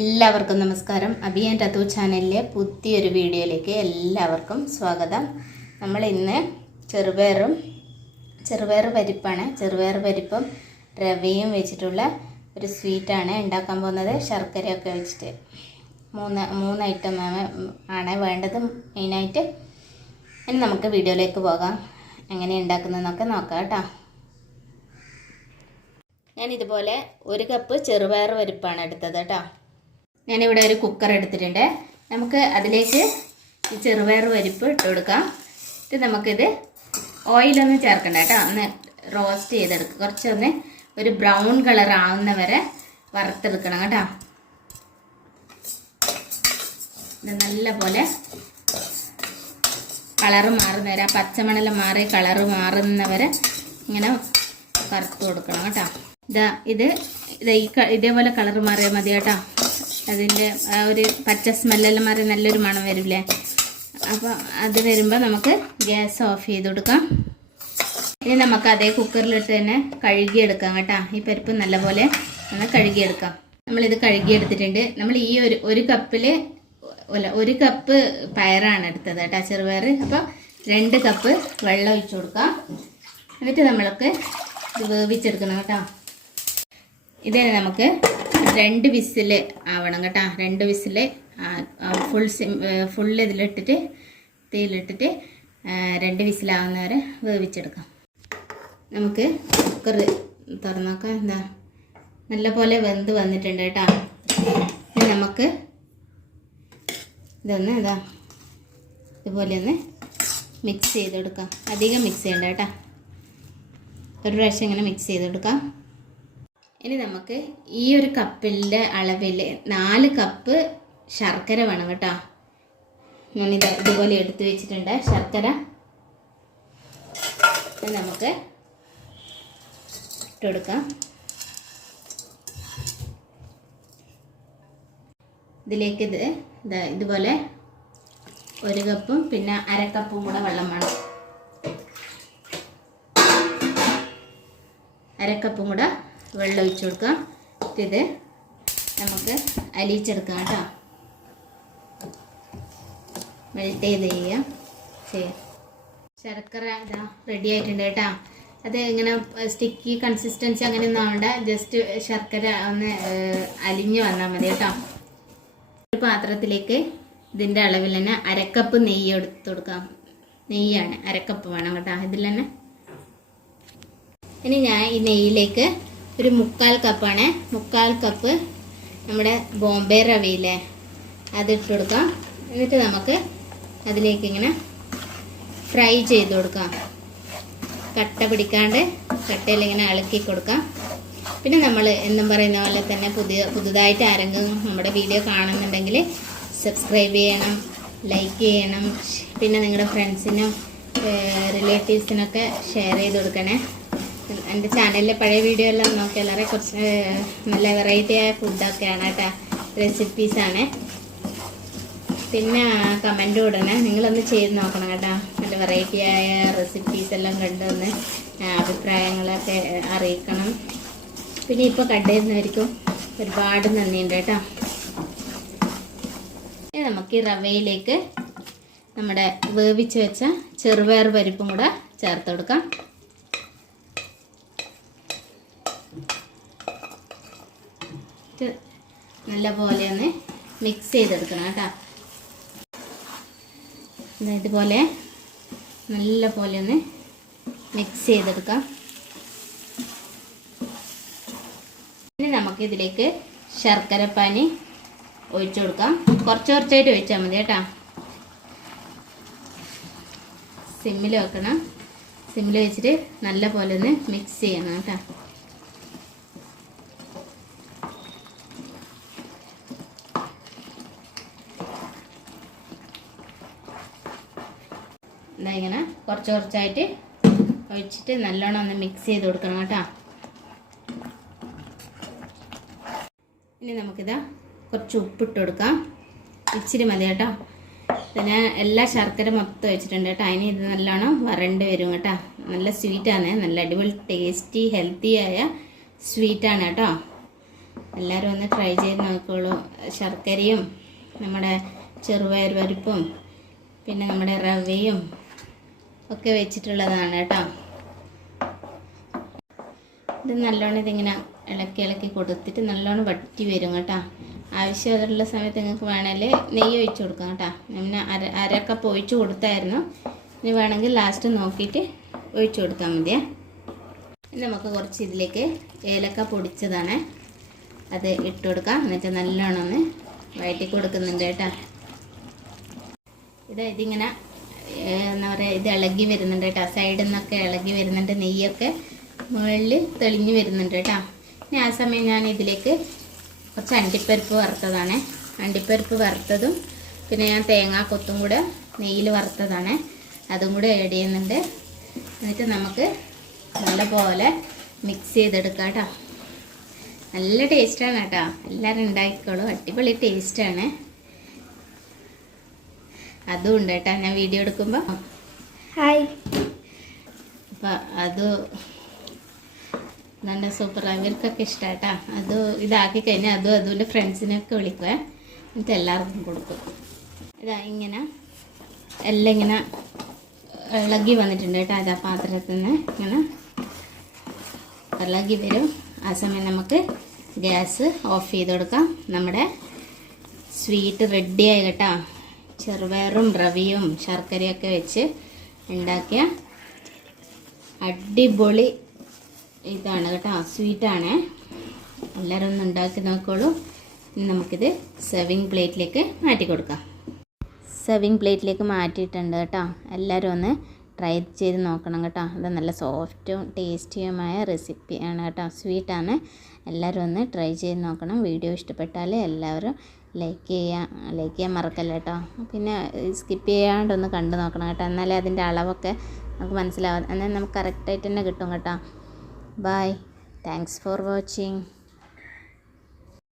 എല്ലാവർക്കും നമസ്കാരം. അബി ആൻഡ് അതു ചാനലിലെ പുതിയൊരു വീഡിയോയിലേക്ക് എല്ലാവർക്കും സ്വാഗതം. നമ്മൾ ഇന്ന് ചെറുപയറും ചെറുപയർ പരിപ്പാണ്. ചെറുപയർ പരിപ്പും രവയും വെച്ചിട്ടുള്ള ഒരു സ്വീറ്റാണ് ഉണ്ടാക്കാൻ പോകുന്നത്. ശർക്കരയൊക്കെ വെച്ചിട്ട് മൂന്ന് മൂന്ന് ഐറ്റം ആണ് വേണ്ടത് മെയിനായിട്ട് ഇനി നമുക്ക് വീഡിയോയിലേക്ക് പോകാം. എങ്ങനെ ഉണ്ടാക്കുന്നതെന്നൊക്കെ നോക്കാം കേട്ടോ. ഞാൻ ഇതുപോലെ ഒരു കപ്പ് ചെറുപയർ പരിപ്പാണ് എടുത്തത് കേട്ടോ. ഞാനിവിടെ ഒരു കുക്കർ എടുത്തിട്ടുണ്ട്. നമുക്ക് അതിലേക്ക് ഈ ചെറുപയർ പരിപ്പ് ഇട്ട് കൊടുക്കാം. ഇത് നമുക്കിത് ഓയിലൊന്നും ചേർക്കണ്ട കേട്ടോ. ഒന്ന് റോസ്റ്റ് ചെയ്തെടുക്കുക കുറച്ചൊന്ന് ഒരു ബ്രൗൺ കളർ ആവുന്ന വരെ വറുത്തെടുക്കണം കേട്ടോ. ഇത് നല്ല പോലെ കളറ് മാറുന്ന വരെ ആ പച്ചമണൽ മാറി കളറ് മാറുന്നവരെ ഇങ്ങനെ വറുത്ത് കൊടുക്കണം കേട്ടോ. ഇതാ ഇത് ഇതേപോലെ കളറ് മാറിയാൽ മതി കേട്ടോ. അതിന്റെ ആ ഒരു പച്ച സ്മെല്ലെല്ലാം മാറി നല്ലൊരു മണം വരില്ലേ? അപ്പോൾ അത് വരുമ്പോൾ നമുക്ക് ഗ്യാസ് ഓഫ് ചെയ്ത് കൊടുക്കാം. ഇനി നമുക്ക് അതേ കുക്കറിലിട്ട് തന്നെ കഴുകിയെടുക്കാം കേട്ടോ. ഈ പരിപ്പ് നല്ലപോലെ ഒന്ന് കഴുകിയെടുക്കാം. നമ്മളിത് കഴുകിയെടുത്തിട്ടുണ്ട്. നമ്മൾ ഈ ഒരു ഒരു കപ്പിൽ അല്ല ഒരു കപ്പ് പയറാണ് എടുത്തത് കേട്ടോ ചെറുപയർ. അപ്പോൾ രണ്ട് കപ്പ് വെള്ളം ഒഴിച്ചു കൊടുക്കാം. എന്നിട്ട് നമ്മൾക്ക് ഇത് വേവിച്ചെടുക്കണം കേട്ടോ. ഇതന്നെ നമുക്ക് രണ്ട് വിസിൽ ആവണം കേട്ടോ. രണ്ട് വിസിൽ ഫുൾ സിം ഫുൾ ഇതിലിട്ടിട്ട് തീയിലിട്ടിട്ട് രണ്ട് രണ്ട് വിസിലാവുന്നവരെ വേവിച്ചെടുക്കാം. നമുക്ക് കുക്കർ തുറന്നോക്കാം. എന്താ നല്ല പോലെ വെന്ത് വന്നിട്ടുണ്ട് കേട്ടോ. നമുക്ക് ഇതൊന്ന് ഇതാ ഇതുപോലെ ഒന്ന് മിക്സ് ചെയ്തെടുക്കാം. അധികം മിക്സ് ചെയ്യണ്ട കേട്ടോ. ഒരു പ്രാവശ്യം ഇങ്ങനെ മിക്സ് ചെയ്തെടുക്കാം. ഇനി നമുക്ക് ഈ ഒരു കപ്പിന്റെ അളവിൽ നാല് കപ്പ് ശർക്കര വേണം കേട്ടോ. ഞാനിത് ഇതുപോലെ എടുത്തു വെച്ചിട്ടുണ്ട്. ശർക്കര. നമുക്ക് ഇട്ട് കൊടുക്കാം. ഇതിലേക്ക് ഇത് ഇതാ ഇതുപോലെ ഒരു കപ്പും പിന്നെ അര കപ്പും കൂടെ വെള്ളം വേണം. അര കപ്പും കൂടെ വെള്ളം ഒഴിച്ചു കൊടുക്കാം. ഇത് നമുക്ക് അലിയിച്ചെടുക്കാം കേട്ടോ. മെൽറ്റ് ചെയ്ത് ചെയ്യാം ചെയ്യാം ശർക്കര ഇതാ റെഡി ആയിട്ടുണ്ട് കേട്ടോ. അത് ഇങ്ങനെ സ്റ്റിക്കി കൺസിസ്റ്റൻസി അങ്ങനെയൊന്നും ആവണ്ട. ജസ്റ്റ് ശർക്കര ഒന്ന് അലിഞ്ഞ് വന്നാൽ മതി കേട്ടോ. ഒരു പാത്രത്തിലേക്ക് ഇതിന്റെ അളവിൽ തന്നെ അരക്കപ്പ് നെയ്യ് എടുത്ത് കൊടുക്കാം. നെയ്യാണ്. അരക്കപ്പ് വേണം കേട്ടോ. ഇതിൽ തന്നെ. ഇനി ഞാൻ ഈ നെയ്യിലേക്ക് ഒരു മുക്കാൽ കപ്പാണ്. മുക്കാൽ കപ്പ് നമ്മുടെ ബോംബെ റവയില്ലേ അതിട്ട് കൊടുക്കാം. എന്നിട്ട് നമുക്ക് അതിലേക്ക് ഇങ്ങനെ ഫ്രൈ ചെയ്ത് കൊടുക്കാം. കട്ട പിടിക്കാണ്ട് കട്ടയിൽ ഇങ്ങനെ ഇളക്കി കൊടുക്കാം. പിന്നെ നമ്മൾ എന്നും പറയുന്ന പോലെ തന്നെ പുതിയ പുതുതായിട്ട് ആരെങ്കിലും നമ്മുടെ വീഡിയോ കാണുന്നുണ്ടെങ്കിൽ സബ്സ്ക്രൈബ് ചെയ്യണം ലൈക്ക് ചെയ്യണം. പിന്നെ നിങ്ങളുടെ ഫ്രണ്ട്സിനും റിലേറ്റീവ്സിനൊക്കെ ഷെയർ ചെയ്ത് കൊടുക്കണേ. എന്റെ ചാനലിലെ പഴയ വീഡിയോ എല്ലാം നോക്കി വളരെ കുറച്ച് നല്ല വെറൈറ്റി ആയ ഫുഡൊക്കെയാണ് കേട്ടോ. റെസിപ്പീസാണ് പിന്നെ കമന്റ് ഇടണേ. നിങ്ങളൊന്ന് ചെയ്ത് നോക്കണം കേട്ടോ. നല്ല വെറൈറ്റി ആയ റെസിപ്പീസ് എല്ലാം കണ്ടുവന്ന് അഭിപ്രായങ്ങളൊക്കെ അറിയിക്കണം. പിന്നെ ഇപ്പോൾ കണ്ടിരുന്നവർക്കും ഒരുപാട് നന്ദിയുണ്ട് കേട്ടോ. നമുക്ക് ഈ റവയിലേക്ക് നമ്മുടെ വേവിച്ച് വെച്ച ചെറുപയർ പരിപ്പും കൂടെ ചേർത്ത് കൊടുക്കാം. ഇത് നല്ലപോലെ ഒന്ന് മിക്സ് ചെയ്തെടുക്കണം കേട്ടോ. ഇതുപോലെ നല്ല പോലെ ഒന്ന് മിക്സ് ചെയ്തെടുക്കാം. ഇനി നമുക്ക് ഇതിലേക്ക് ശർക്കരപ്പാനി ഒഴിച്ചു കൊടുക്കാം. കുറച്ച് കുറച്ചായിട്ട് ഒഴിച്ചാൽ മതി കേട്ടോ. സിമ്മിൽ വെക്കണം. സിമ്മിൽ വെച്ചിട്ട് നല്ല പോലെ ഒന്ന് മിക്സ് ചെയ്യണം കേട്ടോ. ഇതാ ഇങ്ങനെ കുറച്ച് കുറച്ചായിട്ട് ഒഴിച്ചിട്ട് നല്ലോണം ഒന്ന് മിക്സ് ചെയ്ത് കൊടുക്കണം കേട്ടോ. ഇനി നമുക്കിതാ കുറച്ച് ഉപ്പിട്ട് കൊടുക്കാം. ഇച്ചിരി മതി കേട്ടോ. പിന്നെ എല്ലാ ശർക്കര മൊത്തം വെച്ചിട്ടുണ്ട് കേട്ടോ. അതിന് ഇത് നല്ലോണം വരണ്ട് വരും കേട്ടോ. നല്ല സ്വീറ്റാണ് നല്ല അടിപൊളി ടേസ്റ്റി ഹെൽത്തി ആയ സ്വീറ്റാണ് കേട്ടോ. എല്ലാവരും ഒന്ന് ട്രൈ ചെയ്ത് നോക്കുള്ളൂ. ശർക്കരയും നമ്മുടെ ചെറുപയർ പരിപ്പും പിന്നെ നമ്മുടെ റവയും ഒക്കെ വെച്ചിട്ടുള്ളതാണ് കേട്ടോ. ഇത് നല്ലോണം ഇതിങ്ങനെ ഇളക്കി ഇളക്കി കൊടുത്തിട്ട് നല്ലോണം വറ്റി വരും കേട്ടോ. ആവശ്യമുള്ള സമയത്ത് നിങ്ങൾക്ക് വേണമെങ്കിൽ നെയ്യ് ഒഴിച്ചു കൊടുക്കാം കേട്ടോ. ഞാൻ അര അര കപ്പ് ഒഴിച്ച് കൊടുത്തായിരുന്നു. ഇനി വേണമെങ്കിൽ ലാസ്റ്റ് നോക്കിയിട്ട് ഒഴിച്ചു കൊടുത്താൽ മതിയേ. ഇനി നമുക്ക് കുറച്ച് ഇതിലേക്ക് ഏലക്ക പൊടിച്ചതാണ്. അത് ഇട്ട് കൊടുക്കാം. എന്നിട്ട് നല്ലോണം ഒന്ന് വഴറ്റി കൊടുക്കുന്നുണ്ട് കേട്ടോ. ഇതാ ഇതിങ്ങനെ എന്താ പറയുക ഇത് ഇളകി വരുന്നുണ്ട് കേട്ടോ. സൈഡിൽ നിന്നൊക്കെ ഇളകി വരുന്നുണ്ട് നെയ്യൊക്കെ. മുകളിൽ തെളിഞ്ഞു വരുന്നുണ്ട് കേട്ടോ. ഇനി ആ സമയം ഞാൻ ഇതിലേക്ക് കുറച്ച് അണ്ടിപ്പരിപ്പ് വറുത്തതാണ്. അണ്ടിപ്പരിപ്പ് വറുത്തതും പിന്നെ ഞാൻ തേങ്ങാ കൊത്തും കൂടെ നെയ്യിൽ വറുത്തതാണ്. അതും കൂടെ ആഡ് ചെയ്യുന്നുണ്ട്. എന്നിട്ട് നമുക്ക് നല്ലപോലെ മിക്സ് ചെയ്തെടുക്കാം കേട്ടോ. നല്ല ടേസ്റ്റാണ് കേട്ടോ. എല്ലാവരും ഉണ്ടാക്കിക്കോളൂ. അടിപൊളി ടേസ്റ്റാണ് അതും ഉണ്ട് കേട്ടോ. ഞാൻ വീഡിയോ എടുക്കുമ്പോൾ ഹായ് അപ്പം അത് നല്ല സൂപ്പർ ഇവർക്കൊക്കെ ഇഷ്ടമായിട്ടാ അത് ഇതാക്കി കഴിഞ്ഞാൽ അതും അതുപോലെ ഫ്രണ്ട്സിനൊക്കെ വിളിക്കുവേ. എന്നിട്ട് എല്ലാവർക്കും കൊടുക്കും. ഇതാ ഇങ്ങനെ എല്ലാം ഇങ്ങനെ ഇളകി വന്നിട്ടുണ്ട് കേട്ടോ അത് ആ പാത്രത്തിൽ നിന്ന് ഇങ്ങനെ ഇളകി വരും. ആ സമയം നമുക്ക് ഗ്യാസ് ഓഫ് ചെയ്ത് കൊടുക്കാം. നമ്മുടെ സ്വീറ്റ് ആയി കേട്ടോ. ചെറുപയറും റവിയും ശർക്കരയൊക്കെ വെച്ച് ഉണ്ടാക്കിയ അടിപൊളി ഇതാണ് കേട്ടോ. സ്വീറ്റാണ്. എല്ലാവരും ഒന്ന് ഉണ്ടാക്കി നോക്കോളൂ ഇനി നമുക്കിത് സെർവിങ് പ്ലേറ്റിലേക്ക് മാറ്റി കൊടുക്കാം. സെർവിങ് പ്ലേറ്റിലേക്ക് മാറ്റിയിട്ടുണ്ട് കേട്ടോ. എല്ലാവരും ഒന്ന് ട്രൈ ചെയ്ത് നോക്കണം കേട്ടോ. അത് നല്ല സോഫ്റ്റും ടേസ്റ്റിയുമായ റെസിപ്പിയാണ് കേട്ടോ. സ്വീറ്റാണ്. എല്ലാവരും ഒന്ന് ട്രൈ ചെയ്ത് നോക്കണം. വീഡിയോ ഇഷ്ടപ്പെട്ടാൽ എല്ലാവരും ലൈക്ക് ചെയ്യാൻ ലൈക്ക് ചെയ്യാൻ മറക്കല്ല കേട്ടോ പിന്നെ സ്കിപ്പ് ചെയ്യാണ്ടൊന്ന് കണ്ടു നോക്കണം കേട്ടോ. എന്നാലേ അതിന്റെ അളവൊക്കെ നമുക്ക് മനസ്സിലാവും. എന്നാൽ നമുക്ക് കറക്റ്റായിട്ട് തന്നെ കിട്ടും കേട്ടോ. Bye thanks for watching